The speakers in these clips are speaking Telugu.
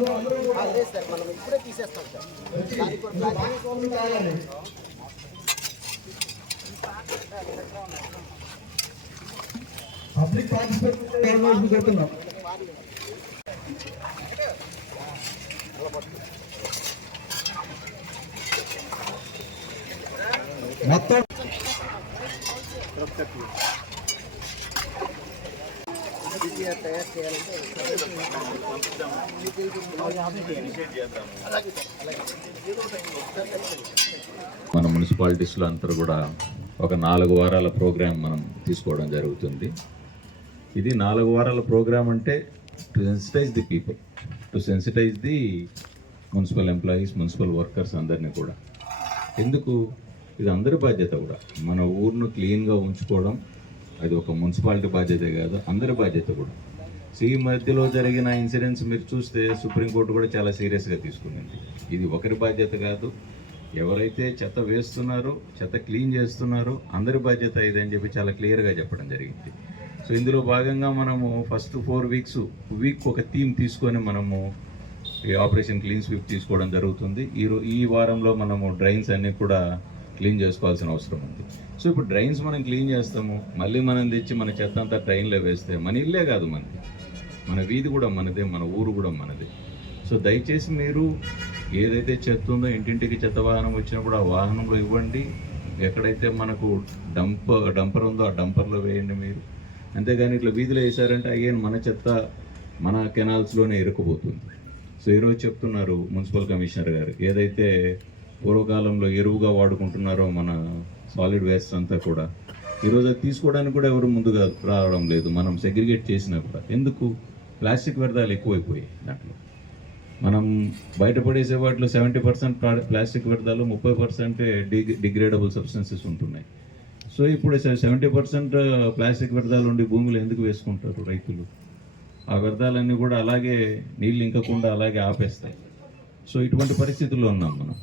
లేదు సార్, మనం ఇప్పుడే తీసేస్తాం సార్. పబ్లిక్ పార్టిసిపేషన్ కోరుతున్నాం. మొత్తం తయారు చేయాలంటే మన మున్సిపాలిటీస్లో అంతా కూడా ఒక 4 వారాల ప్రోగ్రాం మనం తీసుకోవడం జరుగుతుంది. ఇది 4 వారాల ప్రోగ్రాం అంటే to sensitize the people, to sensitize the municipal employees, municipal workers అందరినీ కూడా. ఎందుకు? ఇది అందరి బాధ్యత కూడా. మన ఊరును క్లీన్గా ఉంచుకోవడం అది ఒక మున్సిపాలిటీ బాధ్యతే కాదు, అందరి బాధ్యత కూడా. సో ఈ మధ్యలో జరిగిన ఇన్సిడెంట్స్ మీరు చూస్తే సుప్రీంకోర్టు కూడా చాలా సీరియస్గా తీసుకునింది. ఇది ఒకరి బాధ్యత కాదు, ఎవరైతే చెత్త వేస్తున్నారో, చెత్త క్లీన్ చేస్తున్నారో అందరి బాధ్యత ఇదని చెప్పి చాలా క్లియర్గా చెప్పడం జరిగింది. సో ఇందులో భాగంగా మనము ఫస్ట్ 4 వీక్ ఒక థీమ్ తీసుకొని మనము ఈ ఆపరేషన్ క్లీన్ స్వీప్ తీసుకోవడం జరుగుతుంది. ఈ వారంలో మనము డ్రైన్స్ అన్నీ కూడా క్లీన్ చేసుకోవాల్సిన అవసరం ఉంది. సో ఇప్పుడు డ్రైన్స్ మనం క్లీన్ చేస్తాము, మళ్ళీ మనం తెచ్చి మన చెత్త అంతా ట్రైన్లో వేస్తే మన ఇల్లే కాదు మనది, మన వీధి కూడా మనదే, మన ఊరు కూడా మనదే. సో దయచేసి మీరు ఏదైతే చెత్త ఉందో ఇంటింటికి చెత్త వాహనం వచ్చినప్పుడు ఆ వాహనంలో ఇవ్వండి. ఎక్కడైతే మనకు డంపర్ ఉందో ఆ డంపర్లో వేయండి మీరు. అంతేగాని ఇట్లా వీధిలో వేసారంటే అయ్యాను మన చెత్త మన కెనాల్స్లోనే ఇరుక్కుపోతుంది. సో ఈరోజు చెప్తున్నారు మున్సిపల్ కమిషనర్ గారు, ఏదైతే పూర్వకాలంలో ఎరువుగా వాడుకుంటున్నారో మన సాలిడ్ వేస్ట్ అంతా కూడా ఈరోజు అది తీసుకోవడానికి కూడా ఎవరు ముందుగా రావడం లేదు. మనం సెగ్రిగేట్ చేసినా కూడా ఎందుకు? ప్లాస్టిక్ వ్యర్థాలు ఎక్కువైపోయాయి. దాంట్లో మనం బయటపడేసే వాటిలో 70% ప్లాస్టిక్ వ్యర్థాలు, 30% డిగ్రేడబుల్ సబ్స్టెన్సెస్ ఉంటున్నాయి. సో ఇప్పుడు 70% ప్లాస్టిక్ వ్యర్థాలు ఉండి భూమిలో ఎందుకు వేసుకుంటారు రైతులు? ఆ వ్యర్థాలన్నీ కూడా అలాగే నీళ్ళు ఇంకకుండా అలాగే ఆపేస్తాయి. సో ఇటువంటి పరిస్థితుల్లో ఉన్నాం మనం.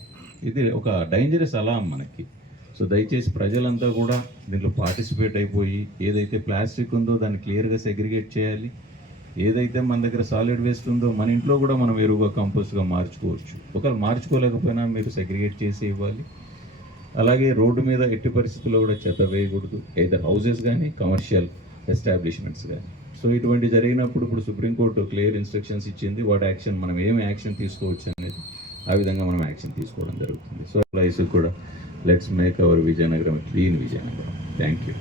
ఇది ఒక డేంజరస్ అలాం మనకి. సో దయచేసి ప్రజలంతా కూడా దీంట్లో పార్టిసిపేట్ అయిపోయి ఏదైతే ప్లాస్టిక్ ఉందో దాన్ని క్లియర్గా సెగ్రిగేట్ చేయాలి. ఏదైతే మన దగ్గర సాలిడ్ వేస్ట్ ఉందో మన ఇంట్లో కూడా మనం ఎరువుగా కంపోస్ట్గా మార్చుకోవచ్చు. ఒకవేళ మార్చుకోలేకపోయినా మీరు సెగ్రిగేట్ చేసి ఇవ్వాలి. అలాగే రోడ్డు మీద ఎట్టి పరిస్థితుల్లో కూడా చెత్త వేయకూడదు, ఏదైతే హౌసెస్ కానీ కమర్షియల్ ఎస్టాబ్లిష్మెంట్స్ కానీ. సో ఇటువంటి జరిగినప్పుడు ఇప్పుడు సుప్రీంకోర్టు క్లియర్ ఇన్స్ట్రక్షన్స్ ఇచ్చింది. వాటి యాక్షన్ మనం ఏమి యాక్షన్ తీసుకోవచ్చు అనేది ఆ విధంగా మనం యాక్షన్ తీసుకోవడం జరుగుతుంది. సో ప్లైస్ కూడా let's make our Vizianagaram clean Vizianagaram. Thank you.